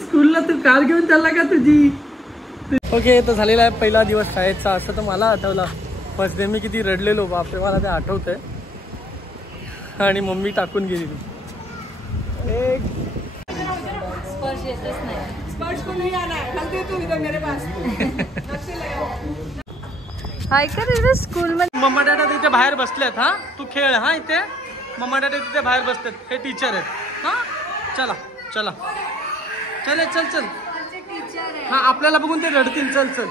स्कूलला तू कार घेऊन चालला का तुझी? ओके, तर झालेला आहे पहिला दिवस शाळेचा. असं तर मला आठवलं फर्स्ट डे मी किती रडलेलो बापरे, मला ते आठवतंय. आणि मम्मी टाकून गेली. स्पर्श येतच नाही. स्पर्श को नहीं आना है, चलते तू इधर मेरे पास. हाय का तिथे स्कूल मध्ये मम्मा डॅडा तिथे बाहेर बसलेत. हा तू खेळ. हा इथे मम्मा डॅडा तिथे बाहेर बसतात. हे टीचर आहेत. हा चला चला चल चल चल. हा आपल्याला बघून ते रडतील. चल चल.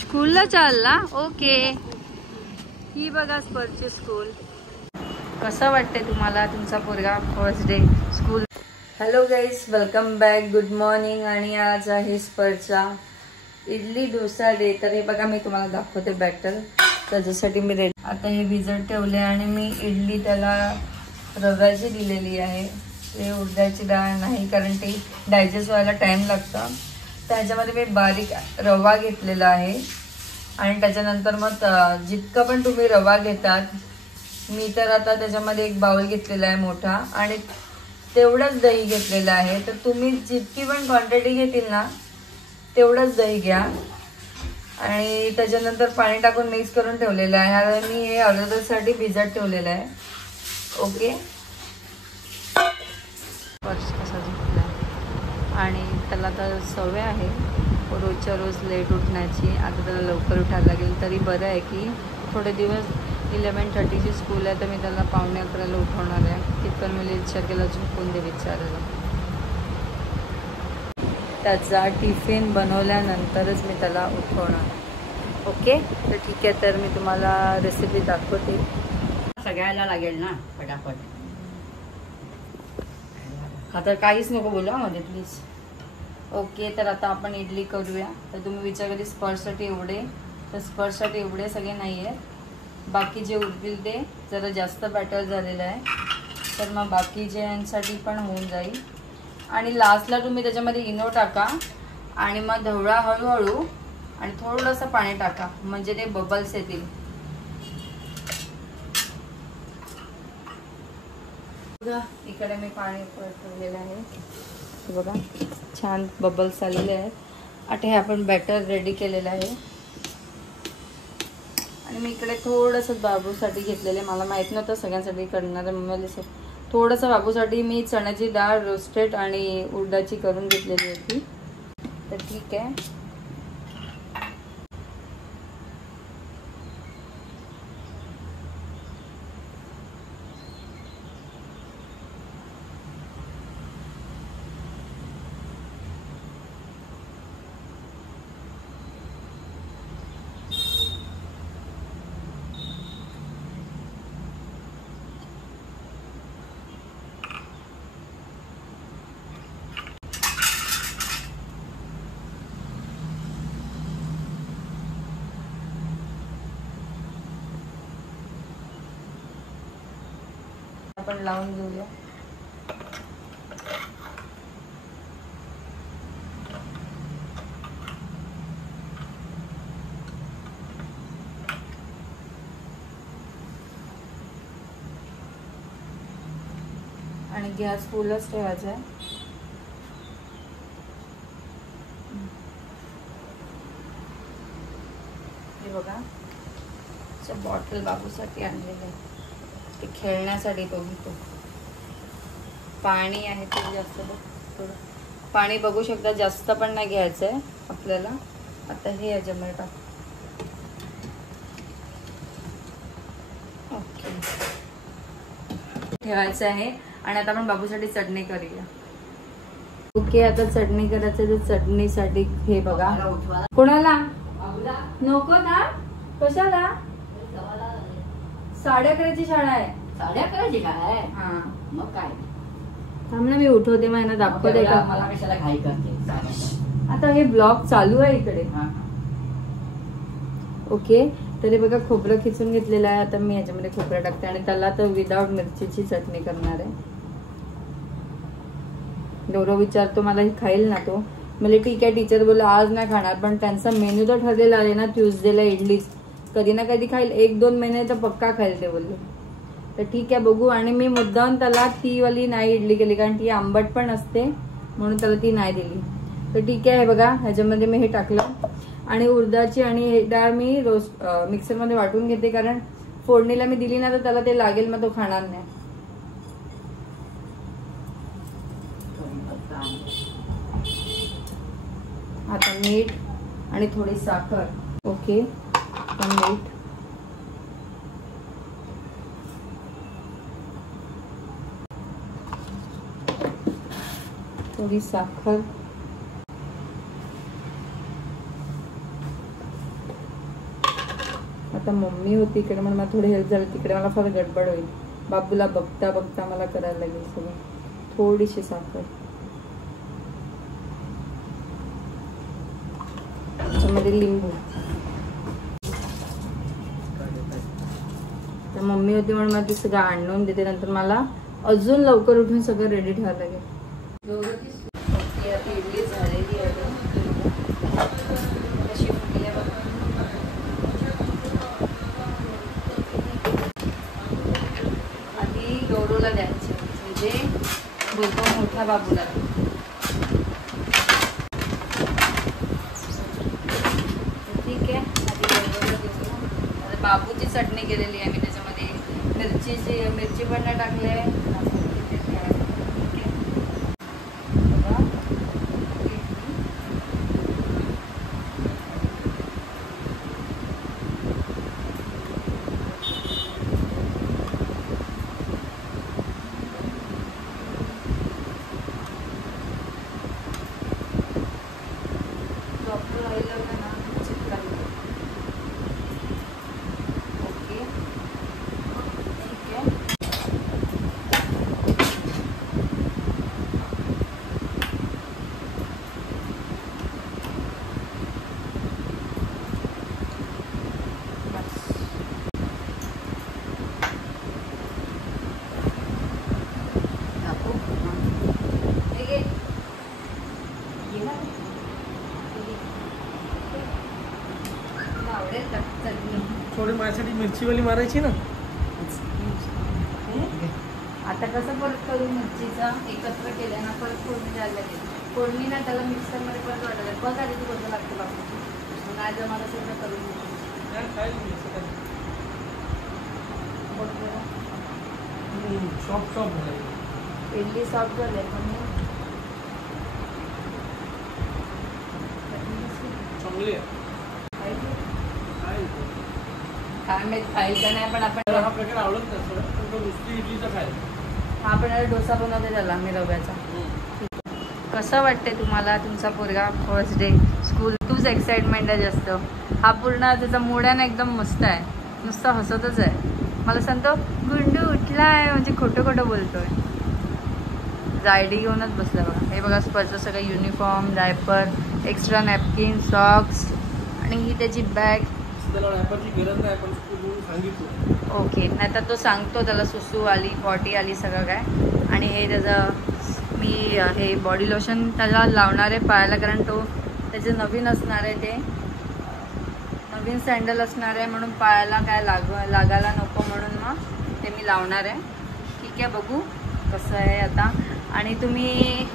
स्कूलला चालला. ओके, ही बघा स्पर्शची स्कूल. कसं वाटते तुम्हाला तुमचा पोरगा first day school? Hello guys, welcome back. Good morning. आणि आज आहे स्पर्शचा इडली डोसा डे. तर हे बघा मी तुम्हाला दाखवते बॅटर. त्याच्यासाठी मी रेडी आता हे भिजत ठेवले आणि मी इडली त्याला रव्याची दिलेली आहे. ते उडदाची डाळ नाही, कारण ते डायजेस्ट व्हायला टाइम लागतं. त्याच्यामध्ये मी बारीक रवा घेतलेला आहे. आणि त्याच्यानंतर मग जितका पण तुम्ही रवा घेतात, मी तर आता त्याच्यामध्ये एक बाउल घेतलेला आहे मोठा, आणि तेवढंच दही घेतलेलं आहे. तर तुम्ही जितकी पण क्वांटिटी घेतील ना तेवढंच दही घ्या. आणि त्याच्यानंतर पाणी टाकून मिक्स करून ठेवलेलं आहे. आता मी हे अर्ध्या तासासाठी भिजत ठेवलेलं आहे. ओके, पर्स कसा झुकला आणि त्याला तर सवय आहे रोजच्या रोज लेट उठण्याची. आता त्याला लवकर उठायला लागेल. तरी बरं आहे की थोडे दिवस 11:30ची स्कूल आहे, तर मी त्याला 11:45 उठवणार आहे. तिथून मी विचार केला झोपून दे विचारायला. त्याचा टिफिन बनवल्यानंतरच मी त्याला उठवणार. ओके, तर ठीक आहे. तर मी तुम्हाला रेसिपी दाखवते. सगळ्याला लागेल ना फटाफट. आता काहीच नको बोला मध्ये प्लीज. ओके, तर आता आपण इडली करूया. तर तुम्ही विचार कधी स्पर्शसाठी एवढे, तर स्पर्शसाठी एवढे सगळे नाही आहेत. बाकी जे उरतील ते जरा जास्त बॅटर झालेलं आहे, तर मग बाकीच्यांसाठी पण होऊन जाईल. आणि लास्टला तुम्ही त्याच्यामध्ये इनो टाका आणि मग ढवळा हळूहळू आणि थोडंसं पाणी टाका, म्हणजे ते बबल्स येतील. इकडे मी पाणी ठेवलेलं आहे. बघा छान बबल्स आलेले आहेत. आता हे आपण बॅटर रेडी केलेलं आहे. आणि मी इकडे थोडंसं बाबूसाठी घेतलेलं आहे. मला माहीत नव्हतं सगळ्यांसाठी करणार आहे. मम्मीला थोडंसं बाबूसाठी मी चण्याची डाळ रोस्टेड आणि उडदाची करून घेतलेली होती. तर ठीक आहे. आपण लावून घेऊया. आणि गॅस फुलच ठेवायचा आहे. हे बघा बॉटल बाबूसाठी आणलेलं आहे. ते खेळण्यासाठी तो घेतो. पाणी आहे ते जास्त थोडं पाणी बघू शकता, जास्त पण नाही घ्यायचं आहे आपल्याला. आता हे याच्यामध्ये टाक. ओके, ठेवायचं आहे. आणि आता आपण बाबूसाठी चटणी करूया. ओके, आता चटणी करायचं. तर चटणीसाठी हे बघा. कोणाला नको ना? कशाला? 11:30ची शाळा आहे. 11:30ची शाळा आहे. हा मग काय, थांब ना मी उठवते. महिना दाखवते का? मला कशाला घाई करते. आता हे ब्लॉग चालू आहे इकडे. ओके, तरी बघा खोबरं खिचून घेतलेलं आहे. आता मी याच्यामध्ये खोबरं टाकते आणि त्याला तर विदाउट मिरचीची चटणी करणार आहे. गौरव विचारतो मला ही खाईल ना? तो म्हणजे ठीक आहे. टीचर बोलले आज नाही खाणार, पण त्यांचा मेन्यू तर ठरलेला आहे ना ट्यूजडेला इडलीच. कधी ना कधी खाईल. 1-2 महिने तर पक्का खाईल ते बोलले. तर ठीक आहे बघू. आणि मी मुद्दाम त्याला ती वाली नाही इडली केली कारण ती आंबट पण असते म्हणून त्याला ती नाही दिली. तर ठीक आहे, हे बघा ह्याच्यामध्ये मी हे टाकलं आणि उडदाची आणि हे डाळ मी मिक्सरमध्ये वाटून घेते कारण फोडणीला मी दिली ना तर त्याला ते लागेल मग तो खाणार नाही. आता मीठ आणि थोडी साखर. ओके, मीठ, थोडी साखर, आता मम्मी होती इकडे म्हणून मला थोडी हेल्प झाली. तिकडे मला फार गडबड होईल. बाबूला बघता बघता मला करायला लागेल सगळं. थोडीशी साखर, त्याच्यामध्ये लिंबू. तर मम्मी होती म्हणून मला ते सगळं आणून देते. नंतर मला अजून लवकर उठून सगळं रेडी ठेवायला लागेल. इडली झालेली आहे. आधी गौरवला द्यायचे म्हणजे बोलतो मोठ्या बाबूला. ठीक आहे, आधी गौरवला देतो. आता बाबूची चटणी केलेली आहे मी, त्याच्यामध्ये मिरची पण नाही टाकले. थोडी माझ्यासाठी मिरचीवाली मारायची ना. आता कसं परत करू मिरचीचा एकत्र केल्यानं परत फोडणी द्यायला लागेल. फोडणी ना त्याला मिक्सरमध्ये परत वाटायला बघ आधी तू कसं लागतं बाबू. नाही जमाला सगळं करून सॉफ्ट सॉफ्ट झाली. इडली सॉफ्ट झाली पण चांगली आहे. काय माहित खाईल का नाही पण आपण हा प्रकार आवडत नाही पण तो नुसती इडलीचा खायला. आपण डोसा बनवते त्याला मी रव्याचा. कसं वाटते तुम्हाला तुमचा पोरगा फर्स्ट डे स्कूल? तूच एक्साइटमेंट आहे जास्त. हा पूर्ण त्याचा मूड आहे ना एकदम मस्त आहे, नुसतं हसतच आहे. मला सांगतो गुंडू उठलाय म्हणजे खोटं खोटं बोलतोय. जायडी घेऊनच बसला बघा. हे बघा स्पर्धचं सगळं uniform, diaper, extra napkin, socks आणि ही त्याची बॅग. ओके, नाही तर तो सांगतो त्याला सुसू आली, पॉटी आली, सगळं काय. आणि हे त्याचं मी हे बॉडी लोशन त्याला लावणार आहे पायाला कारण तो त्याचे नवीन असणार आहे, ते नवीन सँडल असणार आहे म्हणून पायाला काय लागायला नको म्हणून मग ते मी लावणार आहे. ठीक आहे, बघू कसं आहे आता. आणि तुम्ही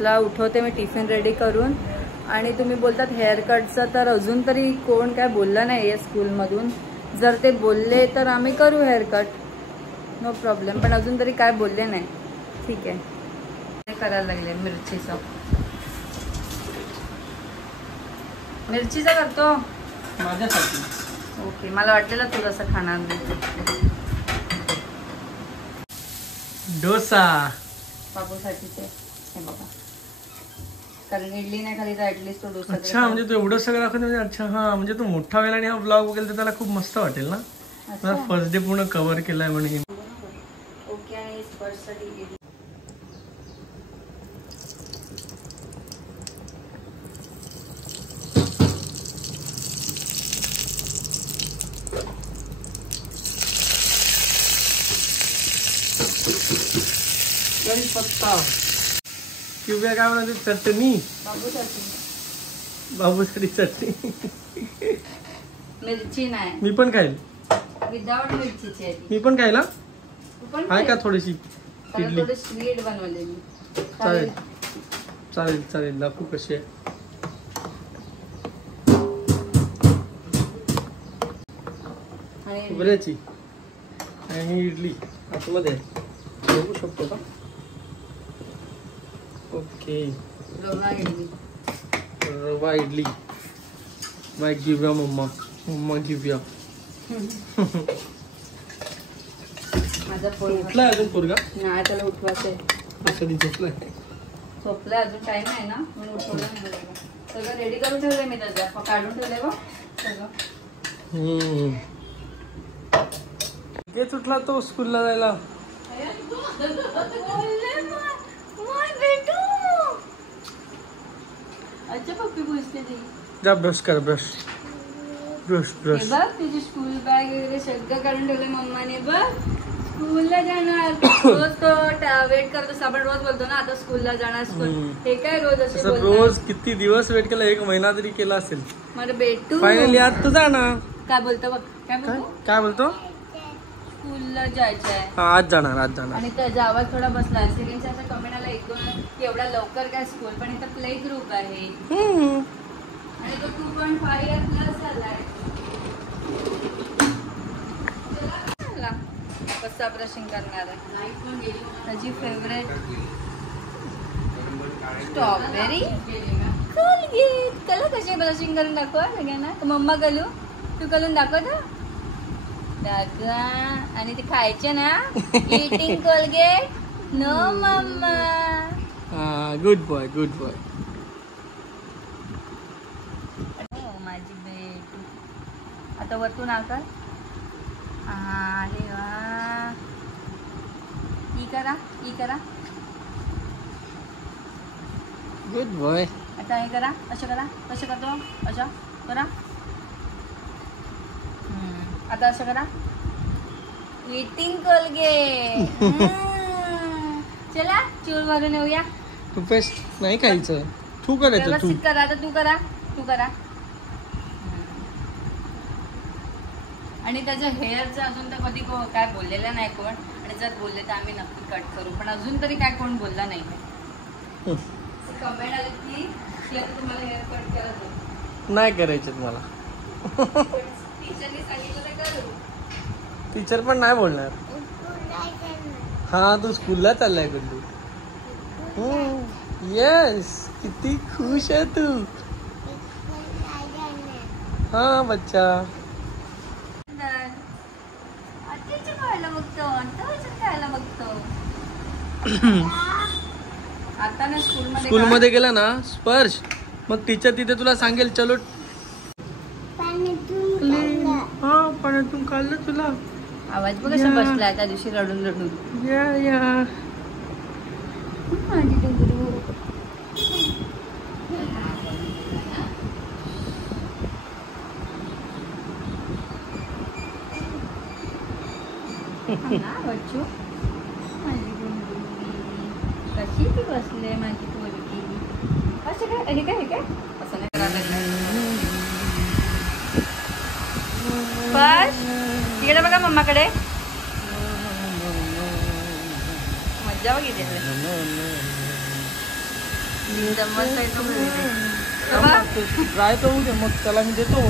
उठवते मी टिफिन रेडी करून. आणि तुम्ही बोलतात हेअरकटचं, तर अजून तरी कोण काय बोललं नाही आहे स्कूलमधून. जर ते बोलले तर आम्ही करू हेअरकट, नो प्रॉब्लेम. पण अजून तरी काय बोलले नाही. ठीक आहे, हे करायला लागले मिरचीचं. मिरचीचा करतो माझ्यासाठी. ओके, मला वाटलेलं तू कसं खाणार नाही. डोसा बाबूसाठी ते हे बघा, कारण इडली नाही खाली तर ऍटलीस्ट तो डोसा. अच्छा, म्हणजे तू एवढं सगळं दाखवते म्हणजे. अच्छा, हा म्हणजे तू मोठा वेळा आणि हा ब्लॉग बघेल तर त्याला खूप मस्त वाटेल ना. मला फर्स्ट डे पूर्ण कव्हर केलाय म्हणे. ओके, आणि स्पर्शसाठी इडली. कढीपत्ता किंवा काय म्हणते चटणी. बाबूसाठी बाबूसाठी चटणी. मिरची नाही. मी पण खाईल. विदाउट मिरचीची आहे ती. मी पण खायला तू पण आहे का खाय. थोडीशी त्याला इडली? थोडी स्वीट बनवलेली. चालेल चालेल चालेल दाखवू कशी आहे. आणि खोबऱ्याची आणि इडली आतमध्ये आहे. बघू शकतो का? ओके रवा इडली. रवा इडली बाय गिव्या मम्मा गिव्या. माझा पोरगा उठलाय अजून पोरगा? नाही, त्याला उठवायचंय. कधी झोपलाय? झोपलाय, अजून टाइम आहे ना, म्हणून उठवलं नाही त्याला. सगळं रेडी करून ठेवलंय मी, त्याचा काढून ठेवलंय बघ सगळं. तेच उठला तो स्कूलला जायला. अच्छा पप्पी पूछते ती. जा ब्रश कर ब्रश ब्रश हे ब्रश. बघ तुझी स्कूल बॅग वगैरे सगळं काढून ठेवलंय मम्माने. बघ स्कूलला जाणार. रोज तो वेट करत असतो, आपण रोज बोलतो ना आता स्कूलला जाणार स्कूल. हे काय रोज असे असं बोलणार? रोज किती दिवस वेट केला? 1 महिना तरी केला असेल. मला बेटू फायनली आज तू जा ना. काय बोलतो बघ, काय काय बोलतो? काय बोलतो? स्कूलला जायचंय. हा आज जाणार आज जाणार. आणि त्याचा आवाज थोडा बसला. सेकंडच्या असं कमेंट आला 1-2 की एवढा लवकर काय स्कूल, पण इथं प्ले ग्रुप आहे आणि तो 2.5 इयर्स झालाय. चला, कसं ब्रशिंग करणार आहे? त्याची फेवरेट स्ट्रॉबेरी कोलगेट. कलर कशी ब्रशिंग करून दाखवा सगळ्यांना. मम्मा कलू, तू कलून दाखव ना. दाखवा. आणि ते खायचे ना. Eating Colgate no mamma. Good boy good boy. माझी बेटू. आता वरतून आकार. अरे वा. ई करा, ई करा. Good boy. आता हे करा, असं करा. कसं करतो? असं करा. आता असं करा. Eating Colgate. चला चूल भरून येऊया. टूथपेस्ट नाही खायचं. तू करायचं तू. व्यवस्थित करा. आता तू करा, तू करा. आणि त्याच्या हेअरचं अजून तर कधी काय बोललेलं नाही कोण. आणि जर बोलले तर आम्ही नक्की कट करू, पण अजून तरी काय कोण बोलला नाही. कमेंट आली की आता तुम्हाला हेअर कट करायचं नाही करायचं मला. टीचरने सांगितलं तर करू. टीचर पण नाही बोलणार. हा तू स्कूलला चाललाय गुड्डू. येस किती खुश आहे तू. हा बच्चा. खायला बघतो, खायला बघतो. आता ना स्कूलमध्ये गेला ना स्पर्श, मग टीचर तिथे तुला सांगेल चलो. हा पाण्यातून काढलं तुला. आवाज बघ कसा बसला त्या दिवशी रडून रडून. या या माझी डुगरू. बच्चू माझी डुगरू कशी ती बसले माझी पोरगी. असं काय हे काय हे काय असं नाही करायला. बस तिकडे बघा मम्माकडे. मज्जा बघितली. ट्राय करू दे मग त्याला मी देतो.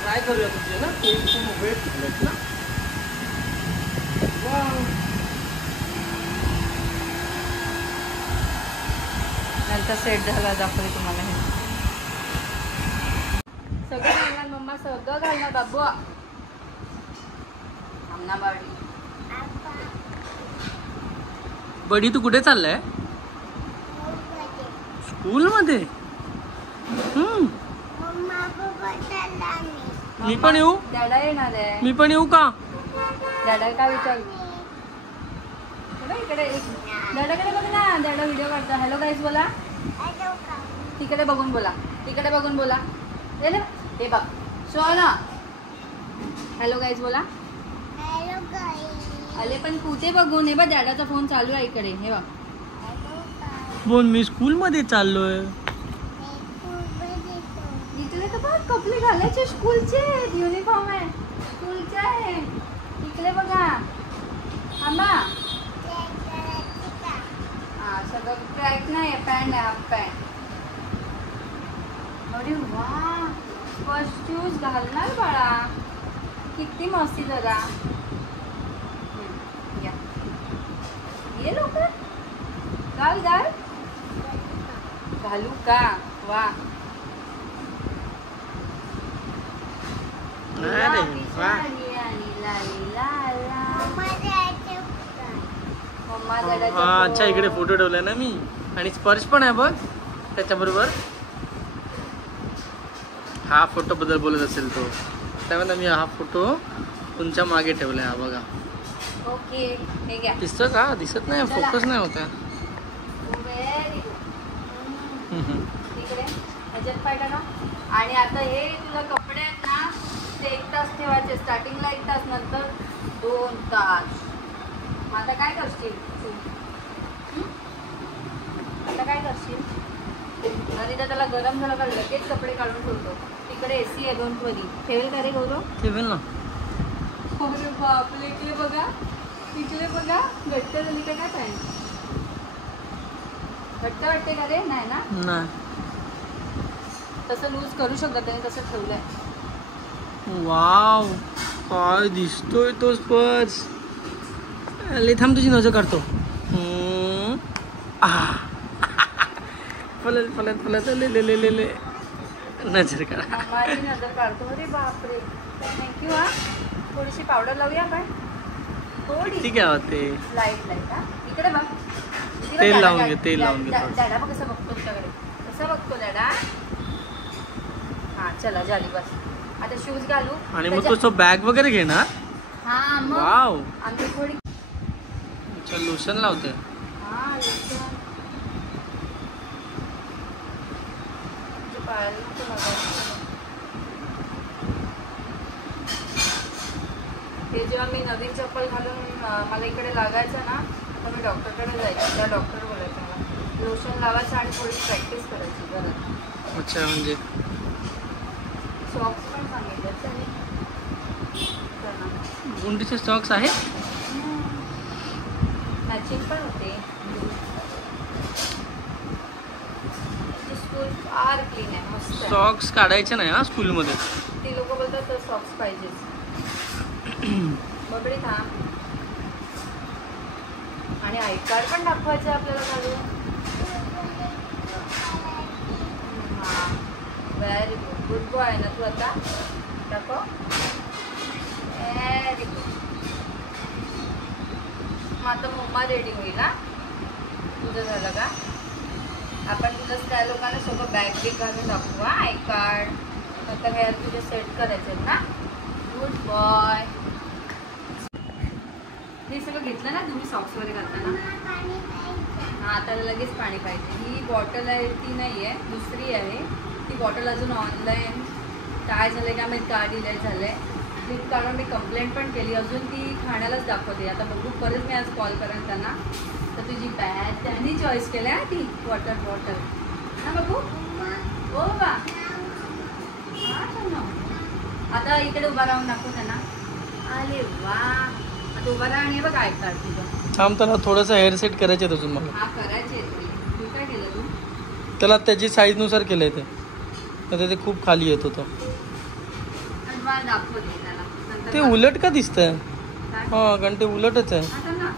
ट्राय करूया तुझे ना. वेट ना. नंतर सेट झाला दाखवले तुम्हाला. हे सगळं घालणार मम्मा, सगळं घालणार बाबू. बाडी बडी तू कुठे चाललाय? स्कूल मध्ये. मी पण येऊ. डॅडा येणार आहे. मी पण येऊ का? डॅडा काय विचार इकडे. डॅडाकडे बघ ना. डॅडा व्हिडिओ काढता. हॅलो गाईज बोला. तिकडे बघून बोला. तिकडे बघून बोला. हे बघ सोना. हॅलो गाईज बोला. अरे पण कुठे बघून. हे बघ डॅडाचा फोन चालू आहे इकडे. हे बघ बोल मी स्कूल मध्ये चाललोय. कपडे घालायचे स्कूलचे, युनिफॉर्म आहे स्कूलचे आहे. इकडे बघा आंबा. हा सगळं ट्रॅक नाही, पॅन्ट आहे, हाफ पॅन्ट. अरे वा, फर्स्ट शूज घालणार बाळा, किती मस्ती जरा. या ये लवकर, घाल घाल. घालू का? वा अरे वा. हा अच्छा, इकडे फोटो ठेवलाय ना मी, आणि स्पर्श पण आहे बघ त्याच्याबरोबर. हा फोटो बद्दल बोलत असेल तो, त्यामुळे मी हा फोटो तुमच्या मागे ठेवलाय. हा बघा. ओके, हे घ्या. दिसतं का? दिसत नाही, फोकस नाही होत. Very good. इकडे ह्याच्यात पाय टाका. आणि आता हे तुला कपडे आहेत ना, ते 1 तास ठेवायचे. स्टार्टिंगला 1 तास, नंतर 2 तास. मग आता काय करशील तू? आता काय करशील? आणि त्याला गरम झालं का लगेच कपडे काढून ठेवतो. तिकडे AC आहे, डोंट वरी. ठेवेल का रे गौरव? ठेवेल ना. अरे बापरे, इकडे बघा, इकडे बघा. घट्ट झाली का काय पॅन्ट? घट्ट वाटते का रे? नाही ना. नाही. तसं लूज करू शकता, त्याने तसं ठेवलंय. वाव, काय दिसतोय तो स्पर्श. ले थांब, तुझी नजर काढतो. फलत फलत फलत ले ले ले ले ले. नजर काढ. माझी नजर काढतो. अरे बापरे, थँक्यू. हा, थोडीशी पावडर लावूया आपण. थोडी ठीक आहे होते. Light light. हा, इकडे बघ. तेल लावून घे, तेल लावून घे. दादा बघ कसं बघतो तुझ्याकडे, कसं बघतो दादा. हा चला, झाली बस. आता शूज घालू. आणि मग तो बॅग वगैरे घेणार. हा मग वाव. आम्ही थोडी. अच्छा, लोशन लावते. हा लोशन. पायाला नको लागायला. हे जेव्हा मी नवीन चप्पल घालून मला इकडे लागायचं ना, तर मी डॉक्टरकडे जायचे. त्या डॉक्टर बोलायचं मला लोशन लावायचं आणि थोडी प्रॅक्टिस करायची घरात. अच्छा, म्हणजे सॉक्स पण सांगितलं त्यांनी. गुंडीचे स्टॉक्स आहेत. मॅचिंग पण होते. स्कूल फार क्लीन आहे, मस्त आहे. सॉक्स काढायचे नाही हा स्कूलमध्ये. ती लोक बोलतात तर सॉक्स पाहिजेच. बघडे थांब. आणि आय कार्ड पण दाखवायचं आपल्याला घालून. हा, व्हेरी गुड. गुड बॉय ना तू. आता दाखव. Very good. मग आता मम्मा रेडी होईल. हा, तुझं झालं का? आपण तुझं त्या लोकांना सगळं बॅग बिग घालून दाखवू. हा, आय कार्ड नंतर हे तुझे सेट करायचे ना. Good boy. हे सगळं घेतलं ना तुम्ही सॉक्स वगैरे घालताना. हां, आता लगेच पाणी पाहिजे. ही बॉटल आहे ती नाही आहे, दुसरी आहे. ती बॉटल अजून ऑनलाईन काय झालं का माहीत, का डिले झालं आहे. फ्लिपकार्टवर मी कंप्लेंट पण केली, अजून ती ठाण्यालाच दाखवते. आता बघू, परत मी आज कॉल करेन त्यांना. तर तुझी बॅग त्यांनी चॉईस केली आहे ती वॉटर बॉटल ना बघू. हो बा. हां, आता इकडे उभा राहून दाखवू त्यांना. अरे वा, आता उभा राहा. आणि बघ काय काढ तुझं. थांब, त्याला थोडंसं हेअर सेट करायचे अजून मला. हा, करायचे. तू काय केलं तू? त्याला त्याची साईजनुसार केलंय ते. तर ते खूप खाली येत होतं. मला दाखवते त्याला नंतर. ते उलट का दिसतंय? काय? हा, कारण ते उलटच आहे. आता ना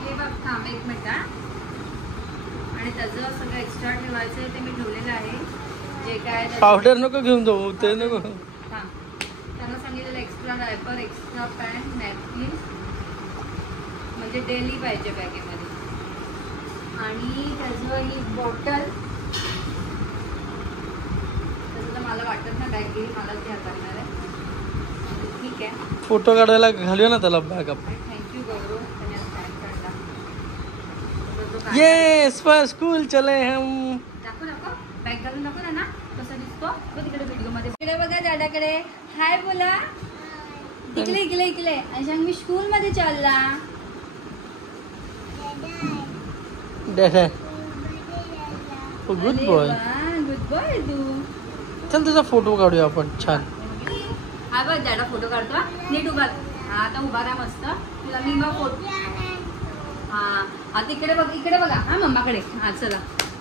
हे बघ, थांब 1 मिनिट. आणि त्याचं सगळं एक्स्ट्रा ठेवायचं आहे, ते मी ठेवलेलं आहे. जे काय पावडर नको घेऊन जाऊ, ते नको. थांब, त्यांना सांगितलेलं extra diaper, extra pant, napkin, म्हणजे डेली पाहिजे बॅगेमध्ये. आणि त्याचं ही बॉटल. तसं तर मला वाटत ना बॅग घेईल, मलाच घ्या करणार आहे. ठीक आहे, फोटो काढायला घालूया ना त्याला बॅग आपण. थँक्यू गौरव, त्याने पॅन्ट काढला. येस, फर्स्ट स्कूल चले हम. दाखव बॅग घालून दाखव ना कसा दिसतो. तिकडे व्हिडिओ मध्ये इकडे बघा दादाकडे. हाय बोला. इकडे इकडे इकडे. आणि मी स्कूल मध्ये चालला. Good boy. गुड बॉय तू. चल तुझा फोटो काढूया आपण छान. हा बघ डॅडा फोटो काढतो. नीट उभा. हा आता उभा राहा मस्त. तुला मी मग फोटो. हा आता इकडे बघ, इकडे बघा. हा मम्माकडे. हा चला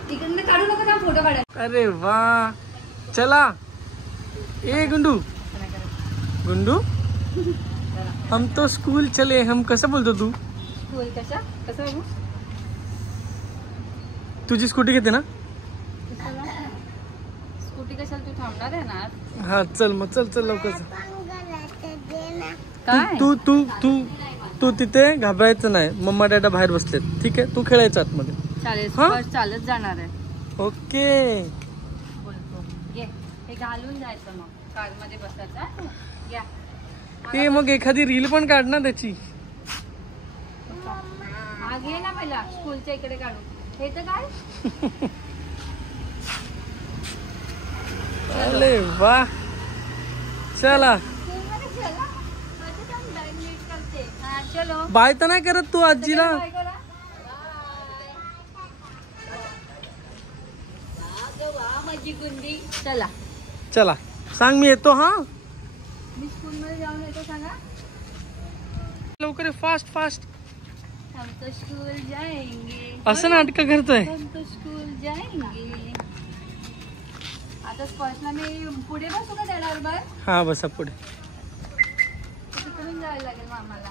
तिकडे काढू नका ना फोटो काढा. अरे वा चला. ए गुंडू गुंडू हम तो स्कूल चले. हम कसं बोलतो तू? स्कूल कसं बघू? तुझी स्कूटी घेते ना? स्कूटी कशाला, तू थांबणार आहे ना? हा चल मग चल लवकर चल. काय तू तू तू तू तिथे घाबरायचं नाही. मम्मा डॅडा बाहेर बसलेत. ठीक आहे तू खेळायचं आतमध्ये. चालेल. हा? फर्स्ट चालत जाणार आहे ओके. बोलतो. ये हे घालून जायचं मग कार मध्ये बसायचं. या ते मग एखादी रील पण काढ ना त्याची. हा घे ना पहिला. स्कूलच्या इकडे काढू. हे तर काय अरे वा चला. चलो बाय तर नाही करत तू आजीला? बाय करा. माझी गुंडी. चला चला सांग मी येतो. हा मी स्कूल मध्ये जाऊन येतो. सांगा लवकर फास्ट फास्ट. हम तो स्कूल जाएंगे. असं नाटक करतोय. हम तो स्कूल जाएंगे. आता स्पर्शला मी पुढे बसू का त्याच्याबरोबर? हा बसा पुढे. तिकडून जायला लागेल मग आम्हाला.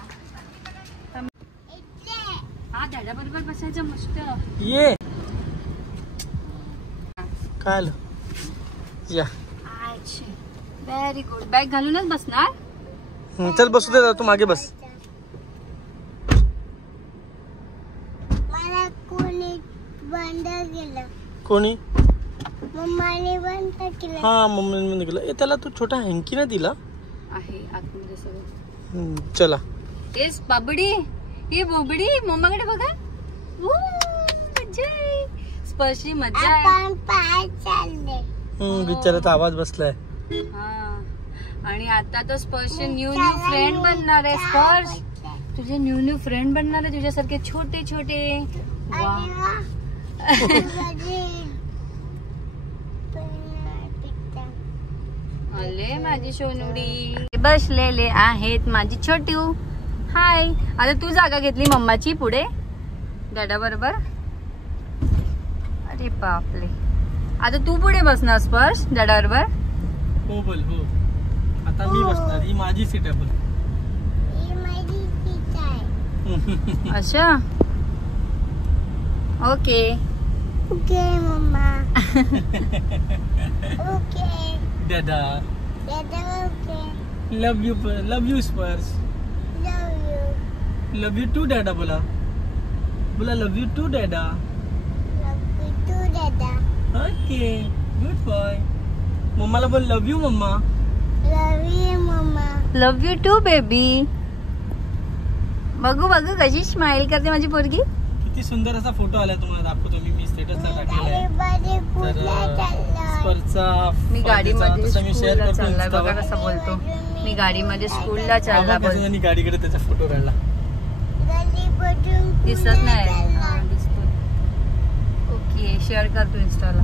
हा दादा बरोबर बसायचं मस्त. ये काय आलं या. Very good. बॅग घालूनच बसणार. चल बसू दे तू मागे बस. मला कोणी बंद केलं? कोणी? मम्माने बंद केलं. हा मम्मीने बंद केलं. ए त्याला तू छोटा हँकी ना दिला? आहे आतमध्ये सगळं. चला. तेच बाबडी. ये बोबडी मम्माकडे बघा. मज्जा आहे. स्पर्शी मज्जा आहे. आपण पाय चालले. बिचाराचा आवाज बसलाय. हा आणि आता तो स्पर्श न्यू फ्रेंड बनणार आहे. स्पर्श तुझे न्यू फ्रेंड बनणार आहे. तुझ्यासारखे छोटे छोटे. वा आले माझी सोनुडी. बसलेले आहेत माझी छोटू. हाय. आता तू जागा घेतली मम्माची पुढे डॅडा बरोबर. अरे बापले. आता तू पुढे बसणार स्पर्श डॅडा बरोबर. हो बोल हो. आता मी बसणार. ही माझी सीट आहे. ही माझी सीट आहे. अच्छा ओके. Okay mamma. ओके दादा दादा. Okay love you Sparsh. Love you too डॅडा. बोला लव यू टू डॅडा. लव यू टू दादा. Okay good boy. मम्माला बोल love you mama. Love you mama. Love you too baby. बघू बघू कशी स्माइल करते माझी पोरगी. किती सुंदर असा फोटो आलाय. तुम्हाला दाखवतो मी स्टेटसला टाकलेला आहे. बारी तर कुठला चालला? स्पर्शचा मी गाडीमध्ये मी शेअर स्कूलला करतो चाललाय. बघा Instaवर. कसा बोलतो. मी गाडीमध्ये स्कूलला चालला बोल. आणि गाडीकडे त्याचा फोटो काढला. गली बदून दिसत नाही. हा, दिसतोय. ओके शेअर करतो इंस्टाला.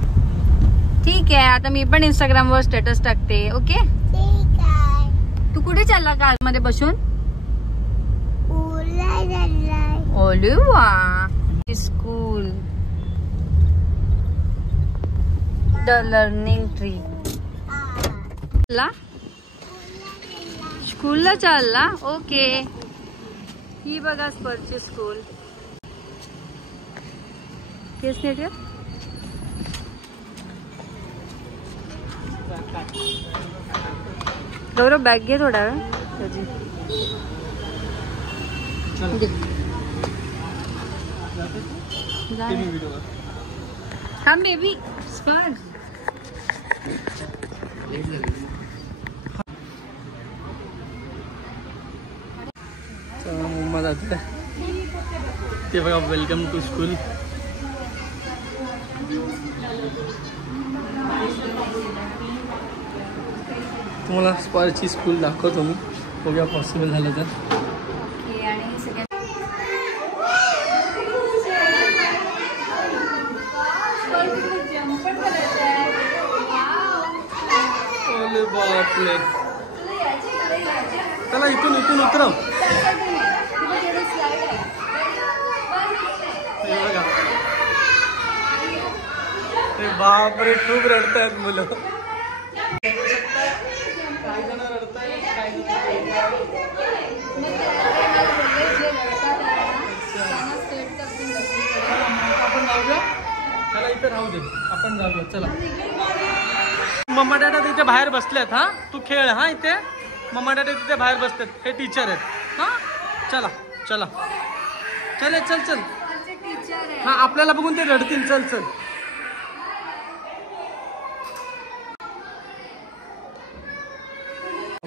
ठीक आहे आता मी पण इंस्टाग्राम वर स्टेटस टाकते. ओके ठीक आहे. तू कुठे चालला कार मध्ये बसून? उला चाललाय. Oliva school the learning tree. स्कूलला चालला. ओके ही बघा स्पर्शची स्कूल. केस नेट गौरव बॅग घे थोडा वेळ त्याची. थांब बेबी. स्पर्श मम्मा जाते ते बघा. Welcome to school. तुम्हाला स्पर्शची स्कूल दाखवतो मी. बघूया पॉसिबल झालं तर. ओके आणि सगळ्या जम्प पण करायचं आहे. प्ले. चला इथून इथून उतरव. हे बघा. ते बापरे खूप रडतायत मुलं. काही जण रडतायत, काही जण आपण जाऊया. त्याला इथे राहू दे, आपण जाऊया. चला मम्मा डॅडा तिथे बाहेर बसलेत. हा तू खेळ. हा इथे मम्मा डॅडा तिथे बाहेर बसतात. हे टीचर आहेत. हा चला चला चल चल चल. हा आपल्याला बघून ते रडतील. चल चल.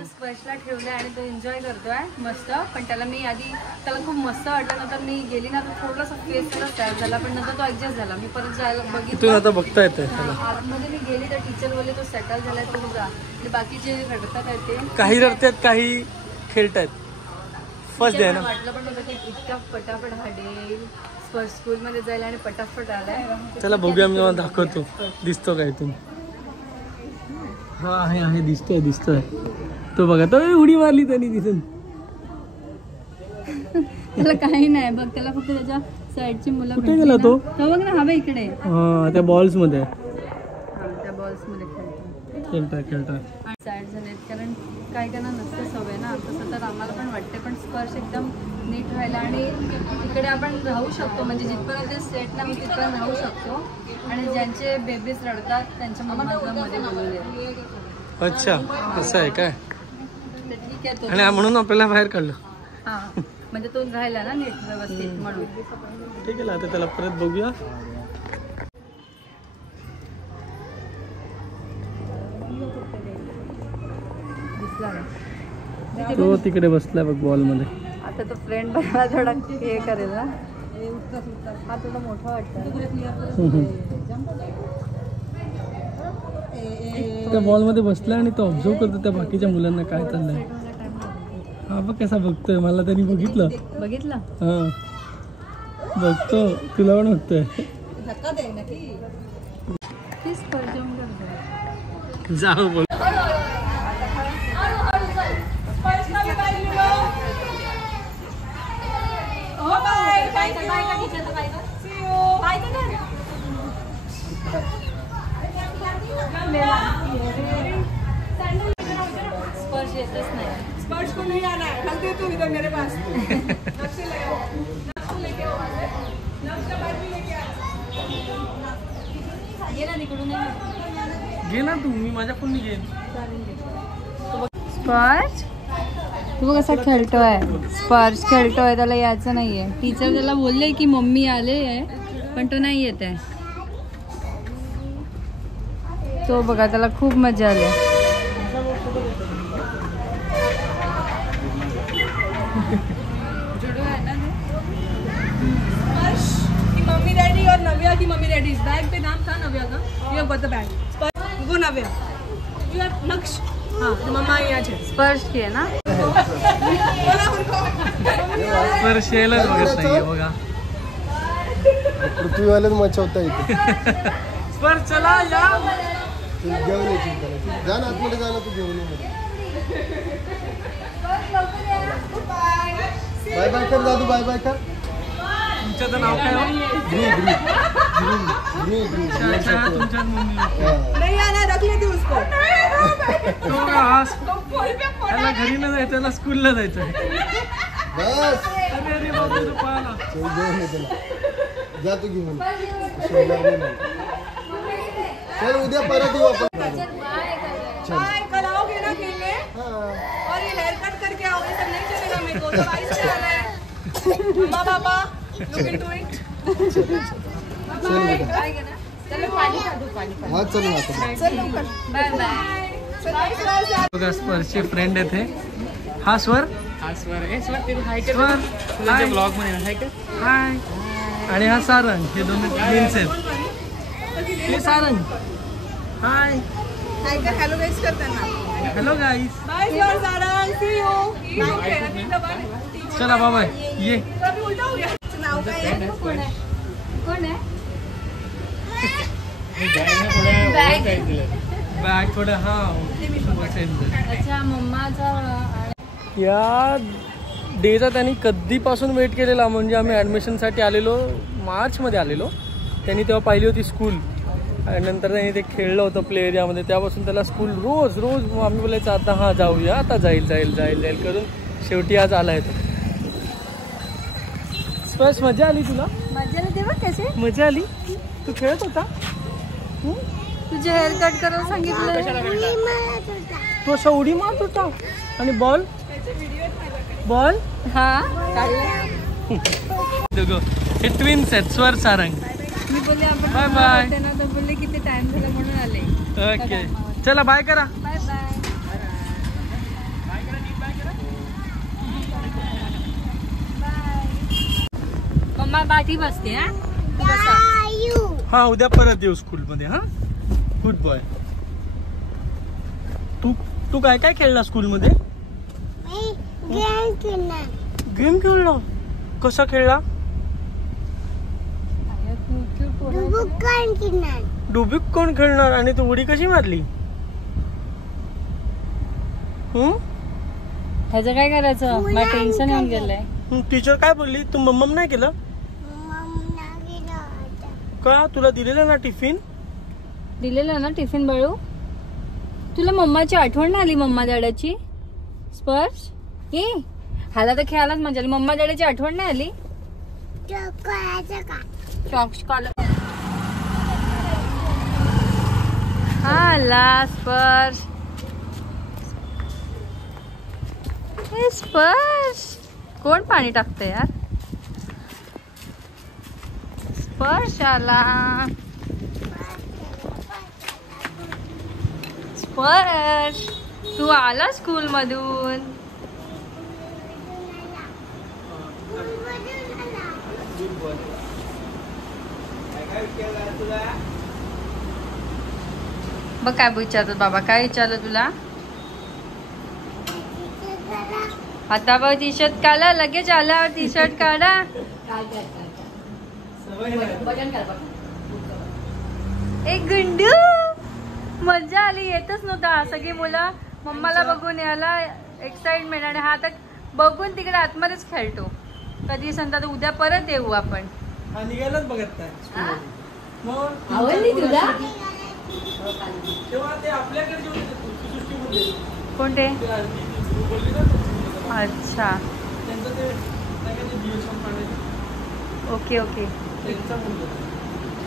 स्पर्शला ठेवलं आणि तो एन्जॉय करतोय मस्त. पण त्याला खूप मस्त वाटलं. नंतर मी गेली ना तर थोडासा फेस त्याला तयार झाला, पण नंतर तो ऍडजस्ट झाला. मी परत जायला बघितलं. आता बघता येतंय. आतमध्ये मी गेली तर टीचर बोलले तो सेटल झालाय तो जा. बाकीचे रडतात आहेत ते. काही रडतात, काही खेळतायत. फर्स्ट डे आहे ना. वाटलं पण नव्हतं की इतका पटापट हा डे स्कूलमध्ये जायला आणि पटापट आलाय. चला बघूया. मी मला दाखवतो दिसतो काय इथून. हा आहे दिसतोय दिसतोय. तो बघा तो उडी मारली त्यांनी दिसून. त्याला काही नाही बघ. त्याला फक्त त्याच्या साईडची मुलं. कुठे गेला तो? बघ ना हवा इकडे. हा त्या बॉल्स मध्ये. त्या बॉल्स मध्ये खेळतोय. सॅड झालेत कारण काही त्यांना नसते सवय ना. तसं तर आम्हाला पण वाटते, पण स्पर्श एकदम नीट राहिला आणि तिकडे आपण राहू शकतो. म्हणजे जिथपर्यंत सेट नाही तिथपर्यंत राहू शकतो. आणि ज्यांचे बेबीज रडतात त्यांच्या मम्माला मध्ये बोलवले. अच्छा असं आहे काय. ठीक आहे. आणि म्हणून आपल्याला बाहेर काढलं. हा म्हणजे तो राहिला ना नीट व्यवस्थित म्हणून. ठीक आहे. आता त्याला परत बघूया. तो तिकडे बसलाय बघ बॉल मध्ये. आता तो फ्रेंड बनवा थोडा हे करेल ना. हा थोडा मोठा वाटतं. त्या बॉल मध्ये बसलाय आणि तो ऑब्झर्व करतो त्या बाकीच्या मुलांना काय चाललंय. हा बघ कसा बघतोय. मला त्यांनी बघितलं. हा बघतो. तुला पण बघतोय. जाऊ बोल. स्पर्श येतच नाही. स्पर्श को नहीं आना है. कल दे तू इधर मेरे पास. नक्शे ले आओ. लेके आओ. नक्शा बाइक भी लेके आ. ये ना तिकडून घे ना तू. मी माझ्या फोन घेईन. स्पर्श तू बघ कसा खेळतोय. स्पर्श खेळतोय. त्याला यायचं नाहीये. टीचर त्याला बोलले की मम्मी आले आहे, पण तो नाही येत आहे. तो बघा त्याला खूप मजा आली. स्पर्श की मम्मी डैडी और नव्या की मम्मी डैडी. बैग पे नाम था नव्या का. You have got the bag. स्पर्श वो नव्या. यू हैव नक्श. हाँ तो मम्मा यहाँ छे. स्पर्श की आहे ना. बोला उनको. स्पर्श यायलाच बघत नाहीये बघा. पृथ्वीवाल्याच मचवता इथे. स्पर्श चला या. घेऊन येशील त्याला. जा ना आतमध्ये. जा ना तू घेऊन ये. बाय बाय कर दादू. बाय बाय कर. तुमचं नाव काय हो? तुमच्याच मम्मी. नहीं आना. रख लेती उसको. त्याला घरी न जायचं. त्याला स्कूलला जायचं. बस अरे बाबा तू पाहिला. चल घेऊन ये त्याला. जा तू घेऊन. सोडणार नाही. चल उद्या परत येऊ आपण. बाय. कल आओगे ना खेलने. और ये हेयर कट करके आओगे. सब नहीं चलेगा मेरे को. तो आइस से आ रहा है. Mamma papa look into it. चल बेटा. हा चल ना आता. Bye bye. बघा स्पर्शचे फ्रेंड आहेत हे. हा स्वर. स्वर हाय. ब्लॉग मध्ये हाय. आणि हा सारंग. हे दोन ट्विन्स आहेत. हे सारंग. हाय. हाय कर. हेलो गाइस कर देना. Hello guys. Bye sir. Sara see you. चला बाबा ये. कभी उल्टा हो गया. नाव काय आहे. कोण आहे. कोण आहे. बॅग थोडं हा अच्छा मम्माचा. या डेचा त्यांनी कधीपासून वेट केलेला. म्हणजे आम्ही ॲडमिशनसाठी आलेलो मार्चमध्ये आलेलो. त्यांनी तेव्हा पाहिली होती स्कूल आणि नंतर त्यांनी ते खेळलं होतं प्ले एरियामध्ये. त्यापासून त्याला स्कूल रोज रोज आम्ही बोलायचं आता हां जाऊया आता जाईल जाईल जाईल जाईल करून शेवटी आज आला आहे तो. स्पर्श मजा आली तुला? मजा येते बघ कसे. मजा आली? तू खेळत होता? तुझे हेअर कट करायला सांगितलं. तू असा उडी मारत होता आणि बॉल बॉल हा काढलं. हे ट्विन्स आहेत स्वर सारंग. मी बोलले आपण बाय बाय. त्यांना तर बोलले किती टाइम झाला म्हणून आले. ओके चला बाय करा. Bye bye. मम्मा बाठी बसते हा. हा उद्या परत येऊ स्कूलमध्ये. हा गुड बॉय. तू तू काय काय खेळला स्कूलमध्ये? गेम खेळला? कसा खेळला? डुबुक कोण खेळणार? आणि तू उडी कशी मारली? ह्याचं काय करायचं? मला टेन्शन येऊन गेलंय. टीचर काय बोलली? तू मम्मम नाही केलं का? तुला दिलेलं ना टिफिन? दिलेलं ना टिफिन बाळू. तुला मम्माची आठवण आली? मम्मा डॅडाची? स्पर्श ये ह्याला तर खेळायलाच मजा आली. मम्मा डॅडाची आठवण नाही आली? आला स्पर्श. हे स्पर्श कोण पाणी टाकतं यार? स्पर्श आला. स्पर्श तू आला स्कूल मधून. बघ काय विचारतात बाबा. काय विचारलं तुला? आता बघ टी शर्ट काढा. लगेच आल्यावर टी शर्ट काढा. एक गुंडू मजा आली. येतच नव्हता. सगळी मुलं मम्माला बघून यायला एक्साइटमेंट. आणि हा तर बघून तिकडे आतमध्येच खेळतो. कधी सांगतात उद्या परत येऊ आपण. निघायलाच बघत नाही. आवडली तुला? कोणते? अच्छा ओके ओके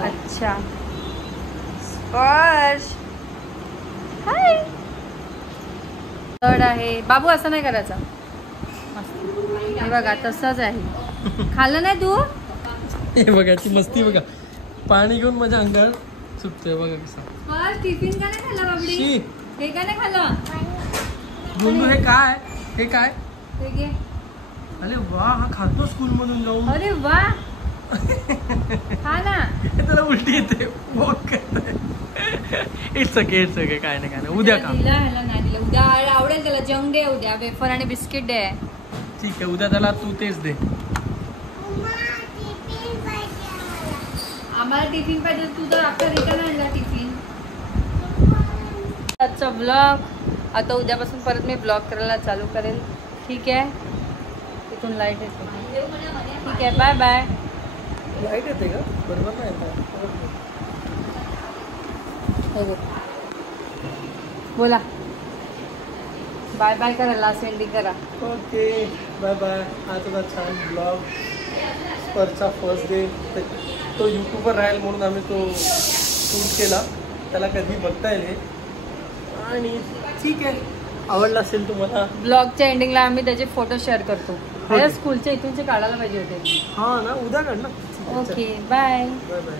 अच्छा. स्पर्श हाय. चढ आहे बाबू. असं नाही करायचं. मस्त हे बघा तसंच आहे. खाल्लं नाही तू? हे बघायची मस्ती बघा. पाणी घेऊन माझ्या अंगावर चुकतोय बघा कसा. स्पर्श टिफिन का नाही खाल्ला बाबडी? हे का नाही खाल्लं? गुंडू हे काय? हे काय? हे घे. अरे वा हा खातो स्कूल मधून जाऊन. अरे वा हा ना. त्याला उलटी येते. इट्स ओके काय नाही उद्या का दिला ह्याला नाही दिलं. उद्या आवडेल त्याला. जंक डे उद्या. वेफर आणि बिस्किट डे आहे. ठीक आहे उद्या त्याला तू तेच दे. आम्हाला टिफिन पाहिजे. तू तर आता रिटर्न आणला टिफिन. आजचा ब्लॉग आता उद्यापासून परत मी ब्लॉग करायला चालू करेल. ठीक आहे. तिथून लाईट येते. ठीक आहे बाय बाय. लाईट येते का? बरोबर नाही बोला बाय बाय करा. लास्ट एंडिंग करा. Okay bye bye. आजचा छान ब्लॉग स्पर्शचा फर्स्ट डे. तो यूट्यूबवर राहील म्हणून आम्ही तो शूट केला. त्याला कधी बघता येईल. आणि ठीक आहे आवडला असेल तुम्हाला. ब्लॉगच्या एंडिंगला आम्ही त्याचे फोटो शेअर करतो. स्कूलच्या इथूनचे काढायला पाहिजे होते. हा ना उद्या काढ ना. Okay bye. Bye bye.